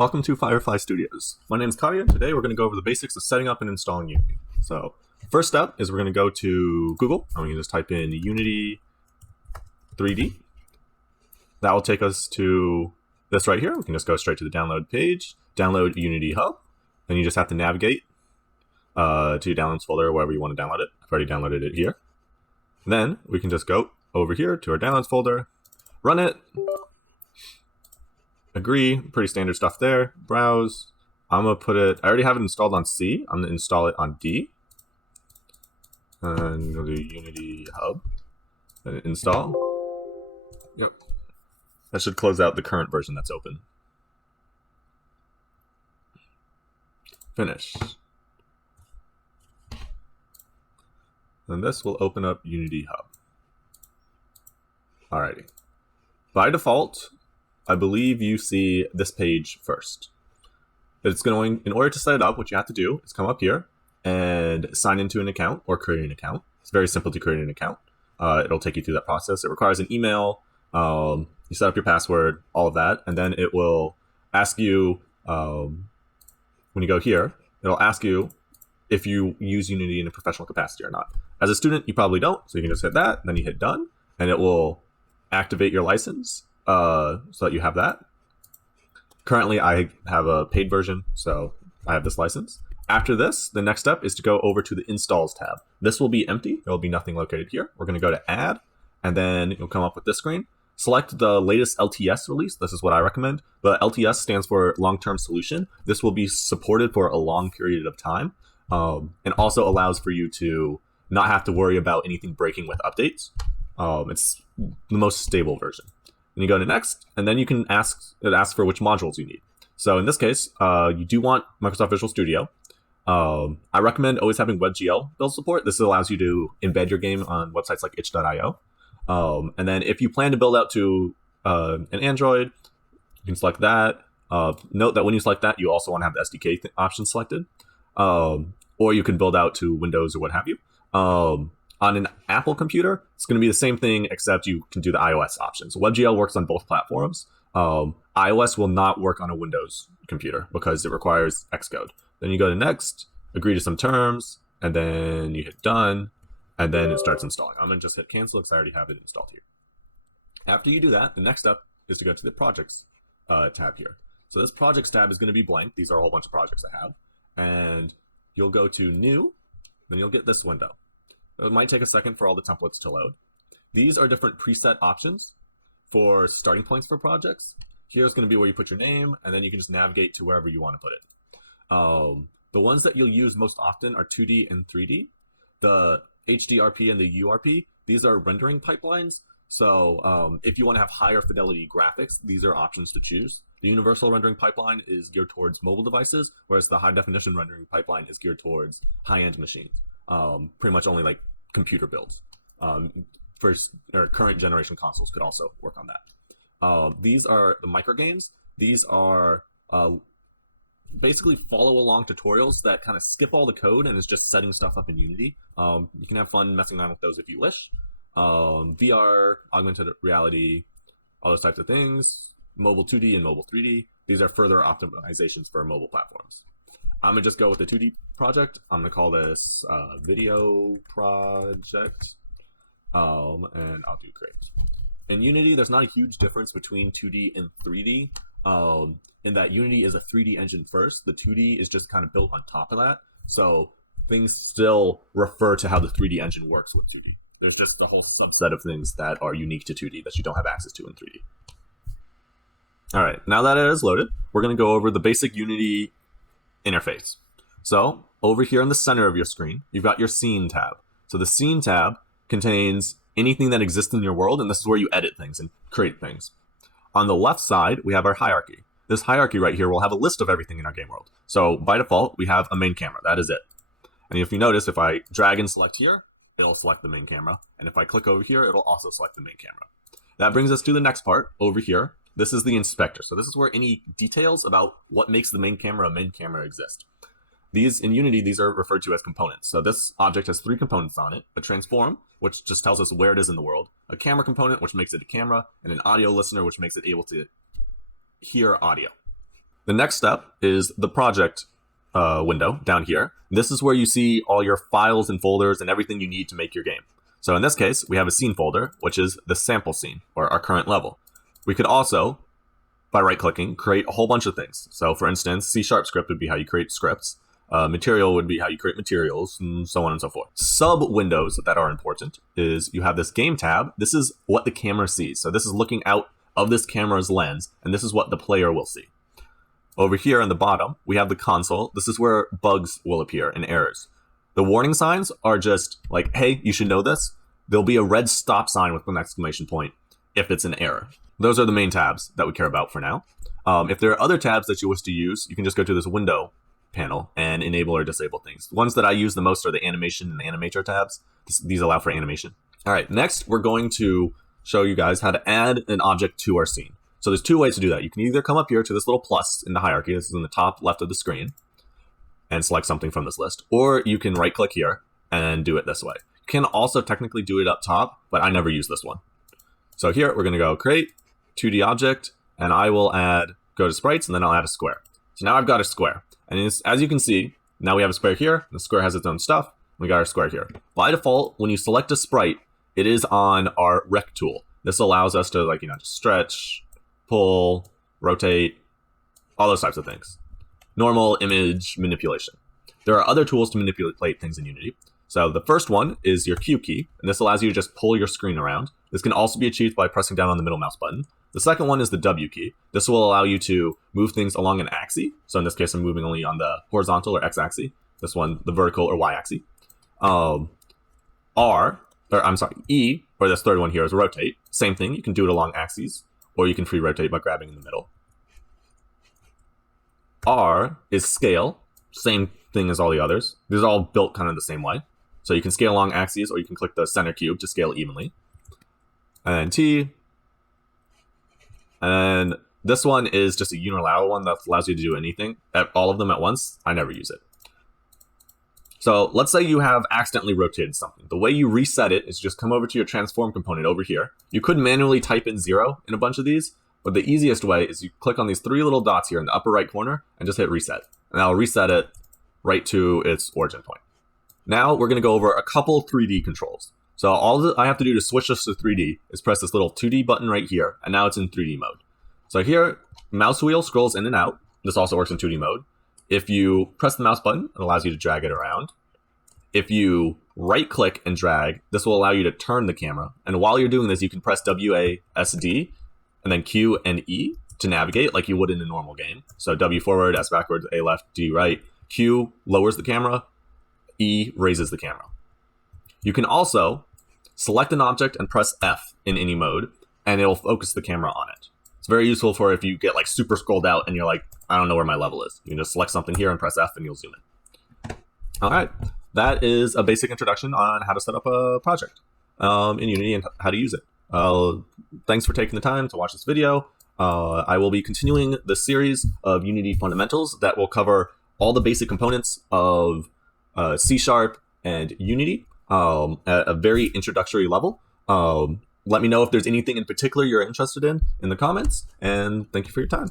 Welcome to Firefly Studios. My name is Kadia, and today we're going to go over the basics of setting up and installing Unity. So, first step is we're going to go to Google, and we can just type in Unity 3D. That will take us to this right here. We can just go straight to the download page, download Unity Hub, then you just have to navigate to your downloads folder, wherever you want to download it. I've already downloaded it here. Then we can just go over here to our downloads folder, run it, agree, pretty standard stuff there, browse. I'm going to put it, I already have it installed on C, I'm going to install it on D, and go to Unity Hub, and install. Yep. That should close out the current version that's open. Finish. And this will open up Unity Hub. Alrighty. By default, I believe you see this page first. It's going, in order to set it up, what you have to do is come up here and sign into an account or create an account. It's very simple to create an account. It'll take you through that process. It requires an email. You set up your password, all of that, and then it will ask you, when you go here, it'll ask you if you use Unity in a professional capacity or not. As a student, you probably don't, so you can just hit that, then you hit done, and it will activate your license so that you have that. Currently, I have a paid version, so I have this license. After this, the next step is to go over to the Installs tab. This will be empty. There will be nothing located here. We're going to go to Add, and then you'll come up with this screen. Select the latest LTS release. This is what I recommend. The LTS stands for Long-Term Solution. This will be supported for a long period of time, and also allows for you to not have to worry about anything breaking with updates. It's the most stable version. Then you go to next, and then you can ask for which modules you need. So in this case, you do want Microsoft Visual Studio. I recommend always having WebGL build support. This allows you to embed your game on websites like itch.io. And then if you plan to build out to an Android, you can select that. Note that when you select that, you also want to have the SDK option selected. Or you can build out to Windows or what have you. On an Apple computer, it's going to be the same thing, except you can do the iOS options. WebGL works on both platforms. iOS will not work on a Windows computer because it requires Xcode. Then you go to next, agree to some terms, and then you hit done, and then it starts installing. I'm going to just hit cancel because I already have it installed here. After you do that, the next step is to go to the projects tab here. So this projects tab is going to be blank. These are a whole bunch of projects I have. And you'll go to new, then you'll get this window. It might take a second for all the templates to load. These are different preset options for starting points for projects. Here's going to be where you put your name, and then you can just navigate to wherever you want to put it. The ones that you'll use most often are 2D and 3D. The HDRP and the URP, these are rendering pipelines. So if you want to have higher fidelity graphics, these are options to choose. The universal rendering pipeline is geared towards mobile devices, whereas the high definition rendering pipeline is geared towards high-end machines. Pretty much only like computer builds. Current generation consoles could also work on that. These are the micro games. These are basically follow along tutorials that kind of skip all the code and is just setting stuff up in Unity. You can have fun messing around with those if you wish. VR, augmented reality, all those types of things. Mobile 2D and mobile 3D. These are further optimizations for mobile platforms. I'm going to just go with the 2D project. I'm going to call this video project, and I'll do create. In Unity, there's not a huge difference between 2D and 3D, in that Unity is a 3D engine first. The 2D is just kind of built on top of that. So things still refer to how the 3D engine works with 2D. There's just a whole subset of things that are unique to 2D that you don't have access to in 3D. All right, now that it is loaded, we're going to go over the basic Unity interface. So over here in the center of your screen, you've got your scene tab. So the scene tab contains anything that exists in your world, and this is where you edit things and create things. On the left side, we have our hierarchy. This hierarchy right here will have a list of everything in our game world. So by default, we have a main camera. That is it. And if you notice, if I drag and select here, it'll select the main camera. And if I click over here, it'll also select the main camera. That brings us to the next part over here. This is the inspector. So this is where any details about what makes the main camera a main camera exist. These, in Unity, these are referred to as components. So this object has 3 components on it: a transform, which just tells us where it is in the world, a camera component, which makes it a camera, and an audio listener, which makes it able to hear audio. The next step is the project window down here. This is where you see all your files and folders and everything you need to make your game. So in this case, we have a scene folder, which is the sample scene, or our current level. We could also, by right-clicking, create a whole bunch of things. So for instance, C# script would be how you create scripts. Material would be how you create materials, and so on and so forth. Sub-windows that are important is you have this game tab. This is what the camera sees. So this is looking out of this camera's lens, and this is what the player will see. Over here on the bottom, we have the console. This is where bugs will appear and errors. The warning signs are just like, hey, you should know this. There'll be a red stop sign with an exclamation point if it's an error. Those are the main tabs that we care about for now. If there are other tabs that you wish to use, you can just go to this window panel and enable or disable things. The ones that I use the most are the animation and animator tabs. These allow for animation. All right, next we're going to show you guys how to add an object to our scene. So there's two ways to do that. You can either come up here to this little plus in the hierarchy. This is in the top left of the screen, and select something from this list. Or you can right click here and do it this way. You can also technically do it up top, but I never use this one. So here we're gonna go create 2D object, and I will go to sprites, and then I'll add a square. So now I've got a square. And as you can see, now we have a square here, the square has its own stuff, we got our square here. By default, when you select a sprite, it is on our rec tool. This allows us to just stretch, pull, rotate, all those types of things. Normal image manipulation. There are other tools to manipulate things in Unity. So the first one is your Q key, and this allows you to just pull your screen around. This can also be achieved by pressing down on the middle mouse button. The second one is the W key. This will allow you to move things along an axis. So in this case, I'm moving only on the horizontal or X axis. This one, the vertical or Y axis. E, or this third one here is rotate. Same thing, you can do it along axes, or you can free rotate by grabbing in the middle. R is scale. Same thing as all the others. These are all built kind of the same way. So you can scale along axes, or you can click the center cube to scale evenly. And then T. And this one is just a unilateral one that allows you to do anything, all of them at once. I never use it. So let's say you have accidentally rotated something. The way you reset it is just come over to your transform component over here. You could manually type in 0 in a bunch of these, but the easiest way is you click on these 3 little dots here in the upper right corner and just hit reset. And that'll reset it right to its origin point. Now we're going to go over a couple 3D controls. So all I have to do to switch this to 3D is press this little 2D button right here, and now it's in 3D mode. So here, mouse wheel scrolls in and out. This also works in 2D mode. If you press the mouse button, it allows you to drag it around. If you right-click and drag, this will allow you to turn the camera. And while you're doing this, you can press WASD, and then Q and E to navigate like you would in a normal game. So W forward, S backwards, A left, D right. Q lowers the camera, E raises the camera. You can also select an object and press F in any mode, and it'll focus the camera on it. It's very useful for if you get super scrolled out and you're like, I don't know where my level is. You can just select something here and press F and you'll zoom in. All right, that is a basic introduction on how to set up a project in Unity and how to use it. Thanks for taking the time to watch this video. I will be continuing the series of Unity fundamentals that will cover all the basic components of C# and Unity at a very introductory level. Let me know if there's anything in particular you're interested in the comments, and thank you for your time.